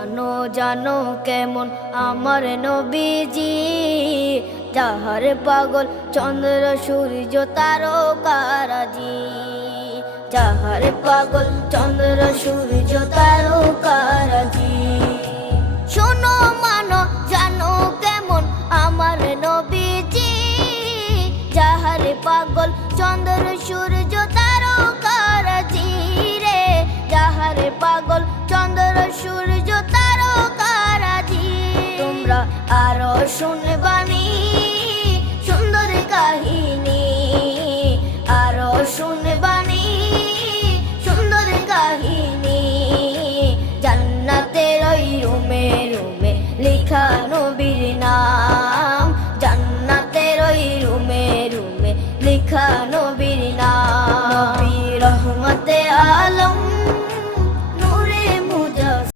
জানো জানো কেমন আমার নবীজি, যাহার পাগল চন্দ্র সূর্য তারকারাজি, যাহার পাগল চন্দ্র সূর্য তারকারাজি। শোনো মানো জানো কেমন আমার নবীজি, যাহার পাগল চন্দ্র সূর্য তারকারাজি রে, যাহার পাগল চন্দ্র সূর্য তারকারাজি। তোমরা আরো শুনে